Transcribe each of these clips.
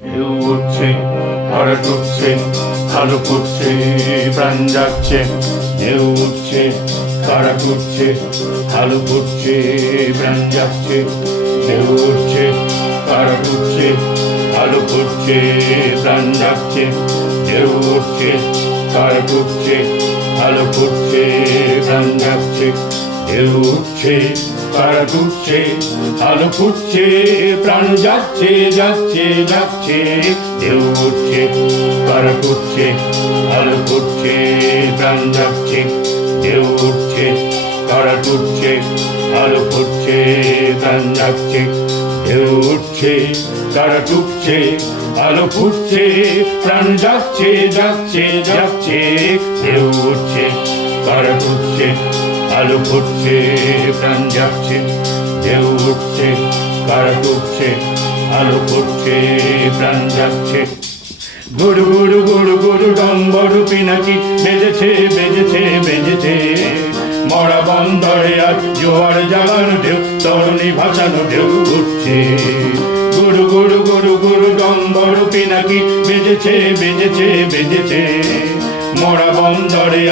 ঢেউ উঠছে ভরাট উঠছে আলো ফুটছে, প্রাণ যাচ্ছে ঢেউ উঠছে আলো ফুটছে আলো ফুটছে, প্রাণ উঠছে। ভরাট উঠছে আলো ফুটছে, প্রাণ যাচ্ছে যাচ্ছে যাচ্ছে। ঢেউ উঠছে ভরাট উঠছে আলো ফুটছে, প্রাণ যাচ্ছে। ঢেউ উঠছে ভরাট উঠছে আলো ফুটছে, প্রাণ যাচ্ছে। ঢেউ উঠছে, তারা টুকছে আলো ফুটছে, প্রাণ যাচ্ছে যাচ্ছে যাচ্ছে। আলো ফুটছে, প্রাণ যাচ্ছে ঢেউ উঠছে তারা টুকছে আলো ফুটছে, প্রাণ যাচ্ছে গুরু গুরু গুরু গুরু ডম্বরু পিনাকি বেজেছে বেজেছে বেজেছে। মরা বন্দরে আর জোয়ার জ্বালানো ঢেউ, তরুণী ভাসানো ঢেউ উঠছে। গুরু গুরু গুরু গুরু ডম্বরু পিনাকি বেজেছে বেজেছে বেজেছে।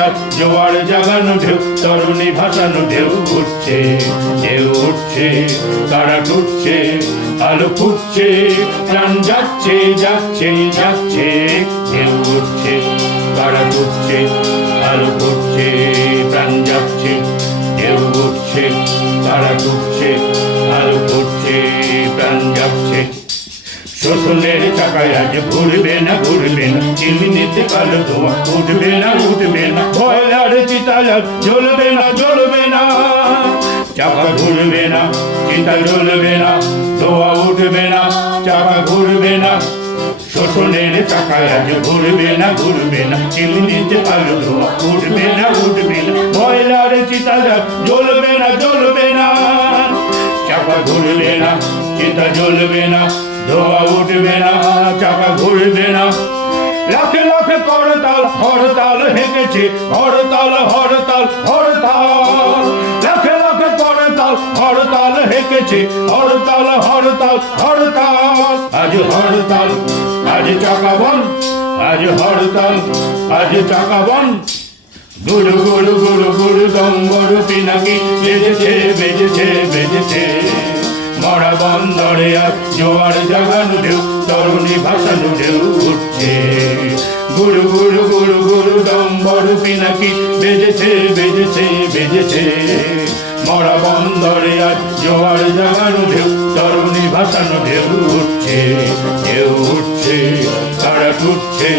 আর জোয়ার জাগানো ঢেউ, তরুণী ভাসানো ঢেউ উঠছে ঢেউ উঠছে, তারা টুটছে আলো ফুটছে, প্রাণ যাচ্ছে যাচ্ছে যাচ্ছে, ঢেউ উঠছে, তারা টুটছে আলো ফুটছে, প্রাণ যাচ্ছে, ঢেউ উঠছে, তারা টুটছে শোষণের চাকায় আজ ঘুরবে না ঘুরবে না। চিমনিতে কালো ধোঁয়া, উঠবে না উঠবে না। চিতায় আর জ্বলবে না জ্বলবে না। চাকা ঘুরবে না চিতা জ্বলবে না। ধোঁয়া উঠবে না চাকা ঘুরবে না। শোষণের চাকায় আজ ঘুরবে না ঘুরবে না। চিমনিতে কালো ধোঁয়া, উঠবে না উঠবে না। ভয়ার চিতা জ্বলবে না জ্বলবে না। চাকা ঘুরবে না চিতা জ্বলবে না। ধোয়া উঠবে না, চাকা ঘুরবে না। লাখে লাখে করতাল, হরতাল হেঁকেছে, হরতাল হরতাল হরতাল। লাখে লাখে করতাল, হরতাল হেঁকেছে, হরতাল হরতাল হরতাল। আজ হরতাল, আজ চাকা বন আজ হরতাল, আজ চাকা বন গুরু গুরু গুরু গুরু দম্বরু পিনাকি বেজেছে বেজেছে বেজেছে। মরা বন্দরে জোয়ার জাগানো ঢেউ, তরুণী ভাসানো ঢেউ উঠছে। গুরু গুরু গুরু গুরু, দম্বরু পিনাকি বেজেছে বেজেছে বেজেছে। মরা বন্দরে জোয়ার জাগানো ঢেউ, তরুণী ভাসানো ঢেউ উঠছে ঢেউ উঠছে, তারা টুটছে,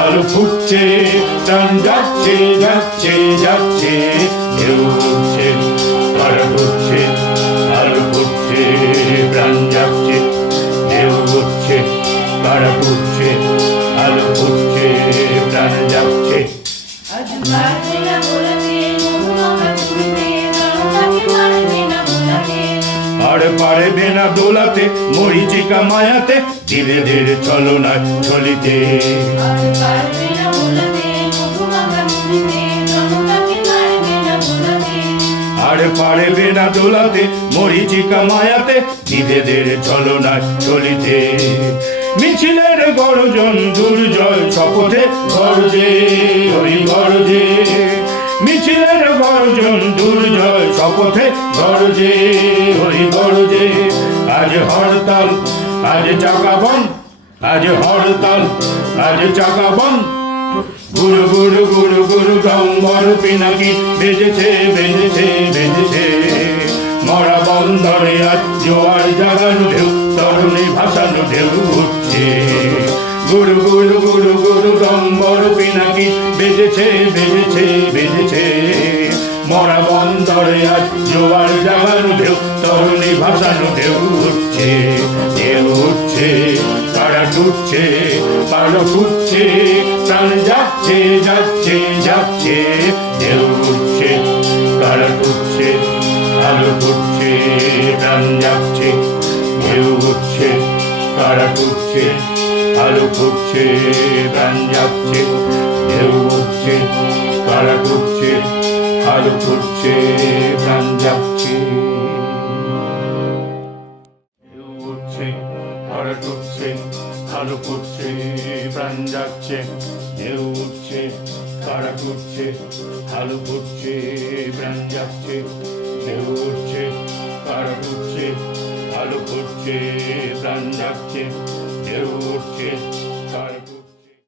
আলো ফুটছে, প্রাণ যাচ্ছে যাচ্ছে যাচ্ছে, ঢেউ দোলাতে মরিচিকা মায়াতে ধীরে ধীরে চলো না চলিতে। আর পারবে না দোলাতে মরিচিকা মায়াতে ধীরে ধীরে চলো না চলিতে। মিছিলের গরজন দুর্জয় শপথে গরজে ওই গরজে মিছিলের গরজন দুর্জয় শপথে গরজে ওই গরজে আজ হরতাল, আজ চাকা বন্ধ আজ হরতাল, আজ চাকা বন্ধ গুরু গুরু গুরু গুরু গম্বর পিনাকি বেজেছে বেজেছে বেজেছে। মরা বন্দরে আজ জোয়ার জাগানো ঢেউ, তরুণী ভাসানো ঢেউ উঠছে। গুরু গুরু গুরু গুরু ভাসানো ঢেউ উঠছে ঢেউ উঠছে, তারা টুটছে পালো ফুটছে প্রাণ যাচ্ছে যাচ্ছে যাচ্ছে, ঢেউ উঠছে, তারা টুটছে আলো ফুটছে, প্রাণ যাচ্ছে, ঢেউ উঠছে, তারা টুটছে আলো ফুটছে, প্রাণ যাচ্ছে, ঢেউ উঠছে, তারা টুটছে আলো ফুটছে, প্রাণ যাচ্ছে। ঢেউ ঘর করছে আলো করছে প্রাণ যাচ্ছে, ঢেউ উঠছে কারা করছে আলো করছে প্রাণ যাচ্ছে, ঢেউ উঠছে কারা করছে আলো করছে প্রাণ যাচ্ছে, ঢেউ উঠছে।